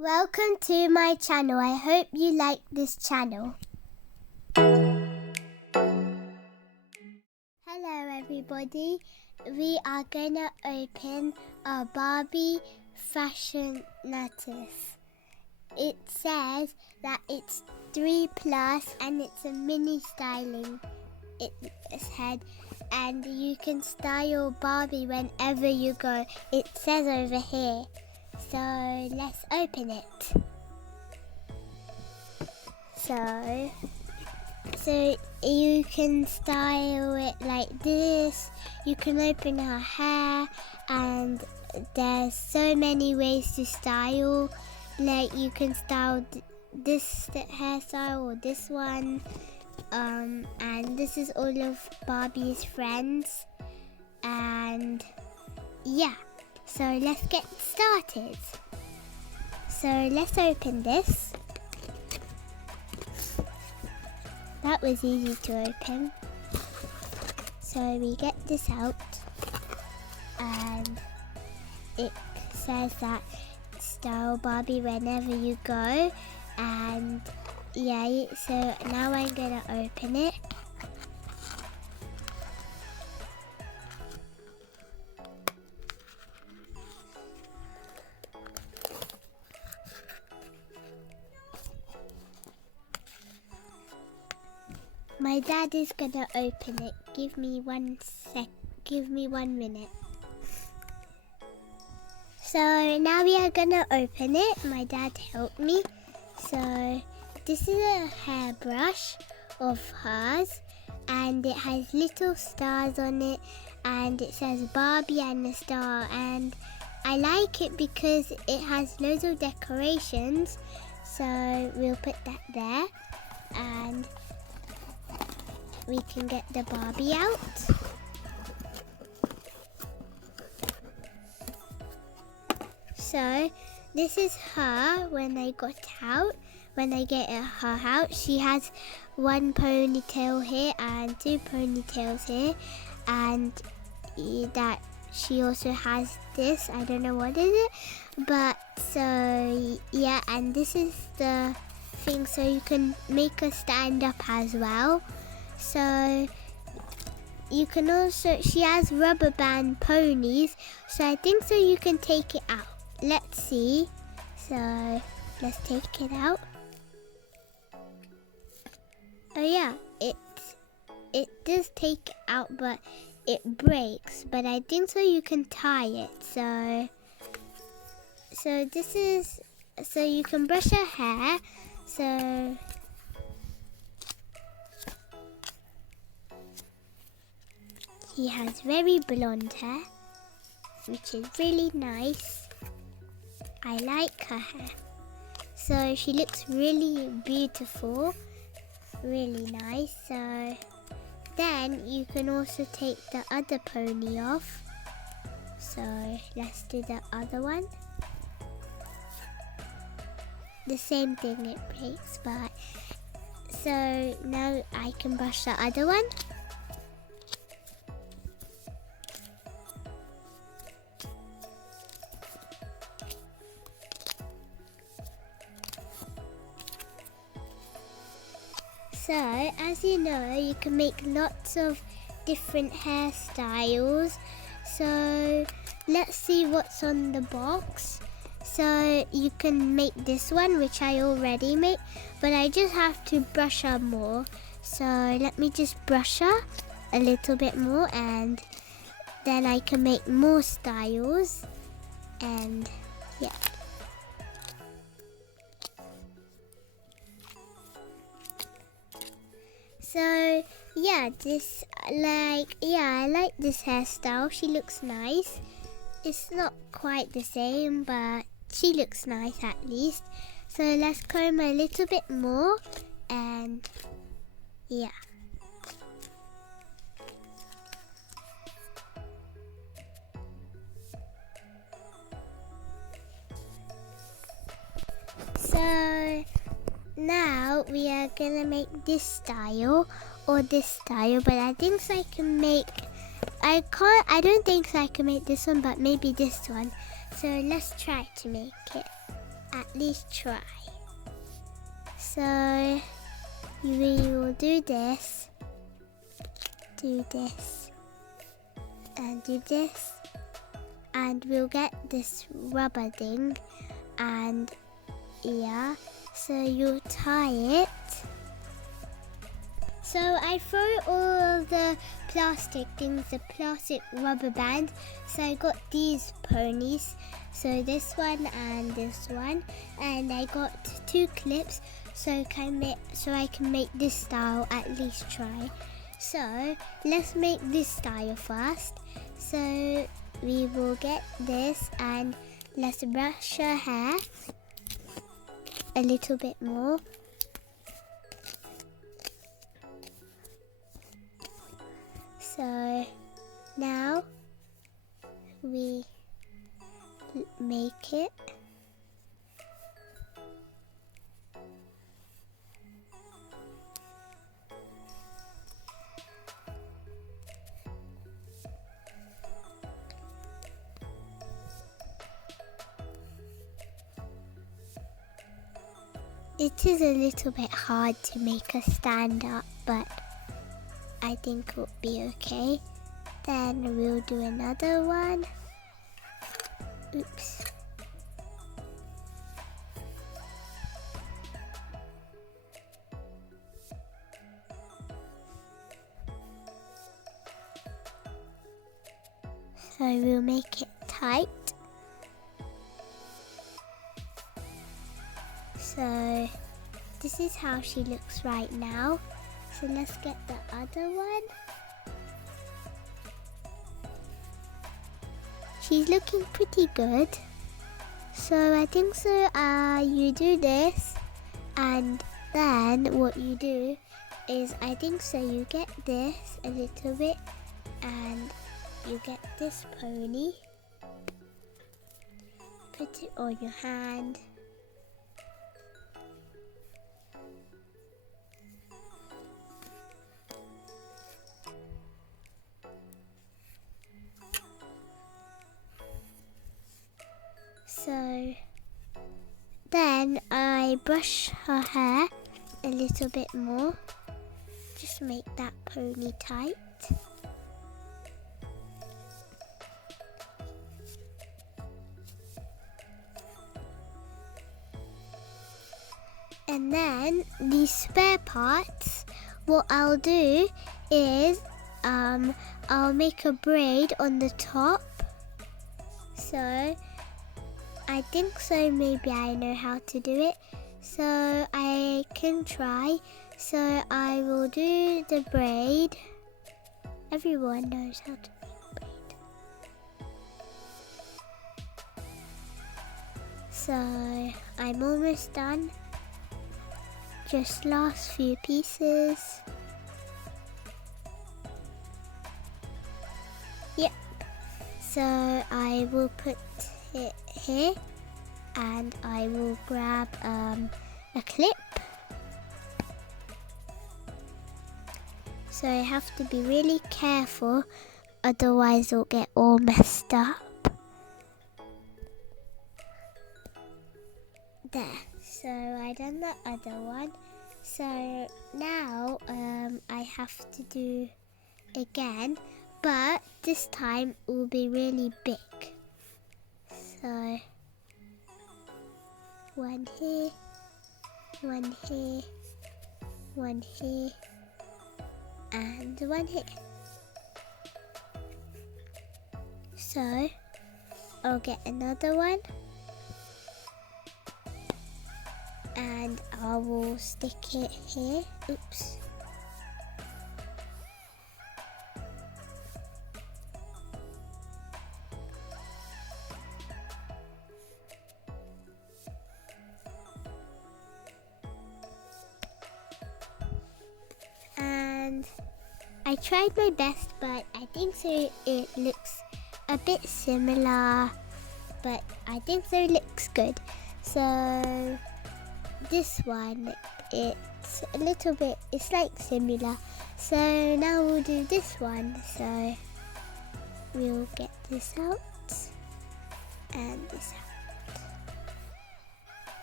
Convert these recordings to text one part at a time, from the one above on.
Welcome to my channel. I hope you like this channel. Hello everybody. We are going to open a Barbie Fashionistas. It says that it's 3+ and it's a mini styling its head, and you can style Barbie whenever you go. It says over here. So let's open it. So you can style it like this. You can open her hair, and there's so many ways to style. Like you can style this hairstyle or this one. And this is all of Barbie's friends. And yeah. So let's get started. So let's open this. That was easy to open. So we get this out, and it says that style Barbie whenever you go. And yeah, so now I'm gonna open it. My dad is gonna open it. Give me 1 minute. So now we are gonna open it. My dad helped me. So this is a hairbrush of hers, and it has little stars on it, and it says Barbie and a star, and I like it because it has loads of decorations. So we'll put that there, and we can get the Barbie out. So this is her when I got out. When I get her out, she has 1 ponytail here and 2 ponytails here, and that she also has this. I don't know what is it, but so yeah. And this is the thing, so you can make her stand up as well. So you can also, she has rubber band ponies, so I think so you can take it out. Let's see. So let's take it out. Oh yeah, it does take it out, but it breaks. But I think so you can tie it. So this is, so you can brush her hair. So she has very blonde hair, which is really nice. I like her hair. So she looks really beautiful, really nice. So then you can also take the other pony off. So let's do the other one. The same thing, it breaks, but so now I can brush the other one. So, as you know, you can make lots of different hairstyles. So, let's see what's on the box. So, you can make this one, which I already made, but I just have to brush her more. So, let me just brush her a little bit more, and then I can make more styles. And yeah. So yeah, I like this hairstyle. She looks nice. It's not quite the same, but she looks nice at least. So let's comb a little bit more, and yeah. So now we are gonna make this style or this style, but I think I can make, I don't think I can make this one, but maybe this one. So let's try to make it. at least try. So we will do this, and do this, and we'll get this rubber thing, and yeah, so you'll tie it. So I throw all of the plastic things, the plastic rubber band. So I got these ponies. So this one and this one. And I got 2 clips so I can make this style, at least try. So let's make this style first. So we will get this and let's brush her hair a little bit more. So now we make it. It is a little bit hard to make her stand up, but I think it'll be okay. Then we'll do another one. Oops. So we'll make it tight. So this is how she looks right now. So let's get the other one. She's looking pretty good. So I think so you do this, and then what you do is, I think so you get this a little bit, and you get this pony, put it on your hand. So then I brush her hair a little bit more, just make that pony tight. And then these spare parts, what I'll do is I'll make a braid on the top. So I think so maybe I know how to do it, so I can try. So I will do the braid. Everyone knows how to make braid. So I'm almost done. Just last few pieces. Yep. So I will put it here, and I will grab a clip. So I have to be really careful, otherwise it'll get all messed up. There. So I done the other one. So now I have to do again, but this time it will be really big. So one here, one here, one here, and one here. So I'll get another one, and I will stick it here. Oops. And I tried my best, but I think so it looks a bit similar, but I think so it looks good. So this one, it's a little bit, it's like similar. So now we'll do this one. So we'll get this out and this out.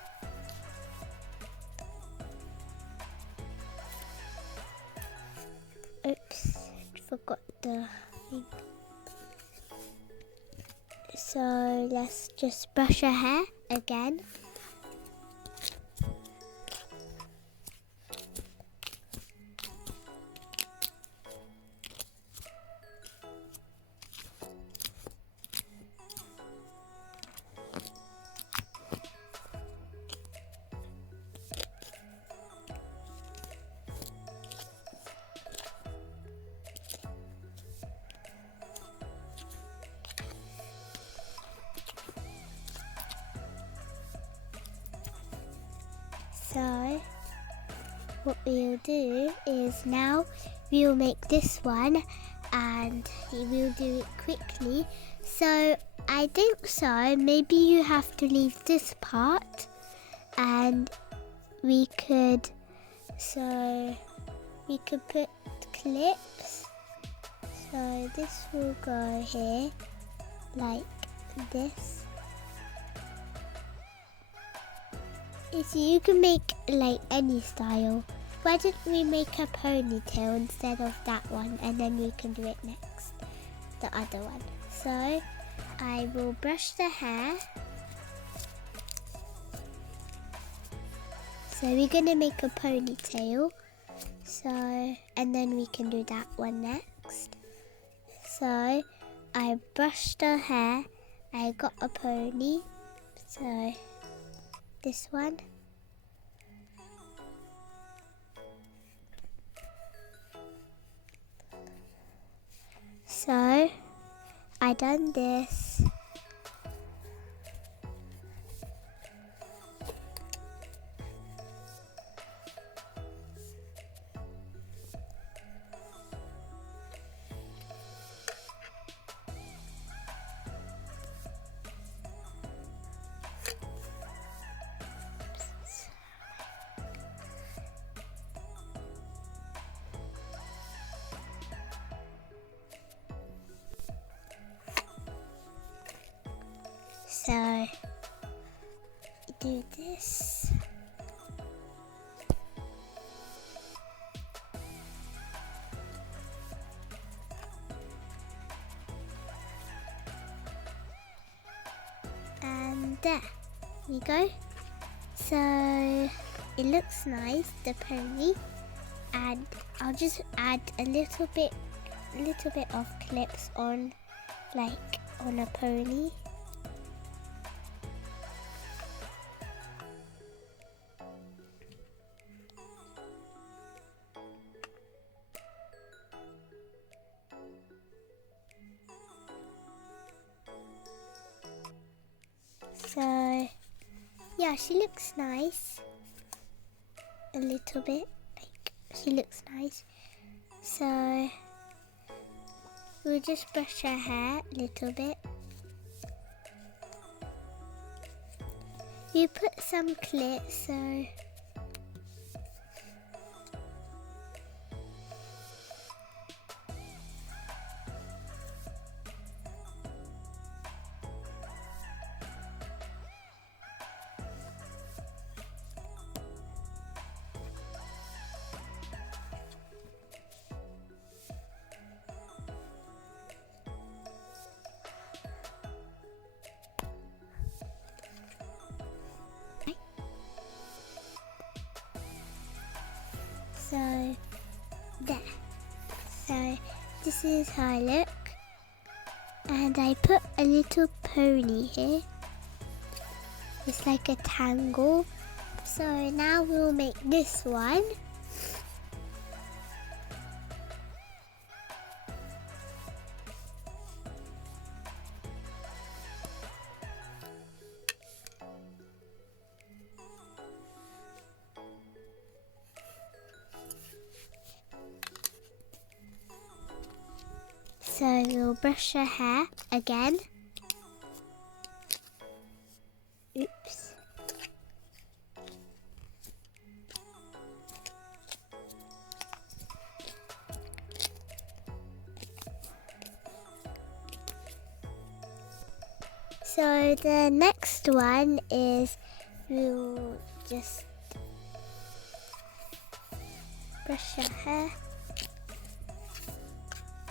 forgot the thing. So let's just brush her hair again. So what we'll do is now we'll make this one and we'll do it quickly. So I think so maybe you have to leave this part and we could put clips. So this will go here like this. So you can make like any style. Why don't we make a ponytail instead of that one and then we can do it next, the other one. So I will brush the hair. So we're gonna make a ponytail. So and then we can do that one next. So I brushed the hair. I got a pony. So this one. So I done this. So do this. And there you go. So it looks nice, the pony. And I'll just add a little bit of clips on, like on a pony. So yeah, she looks nice. A little bit, like she looks nice. So we'll just brush her hair a little bit. You put some clips, so there. So this is how I look. And I put a little pony here. It's like a tangle. So now we'll make this one. So we'll brush her hair again. Oops. So the next one is we'll just brush her hair.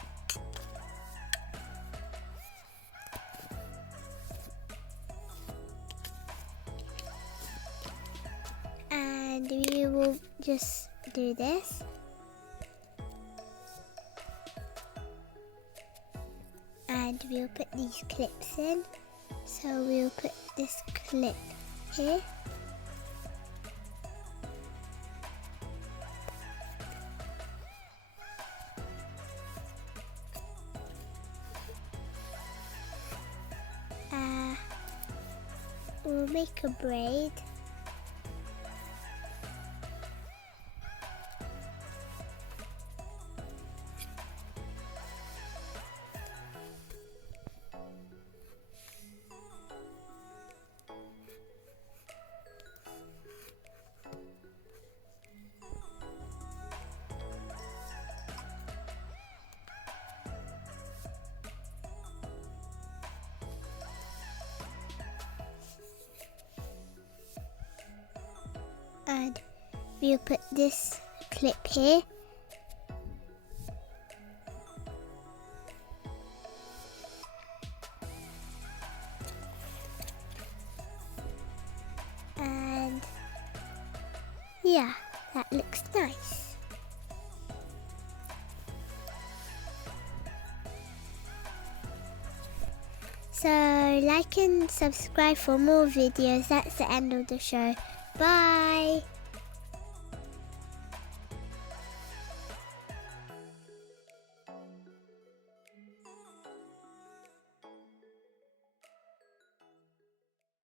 just do this. And we'll put these clips in. So we'll put this clip here. We'll make a braid. And we'll put this clip here. And yeah, that looks nice. So like and subscribe for more videos. That's the end of the show. Bye.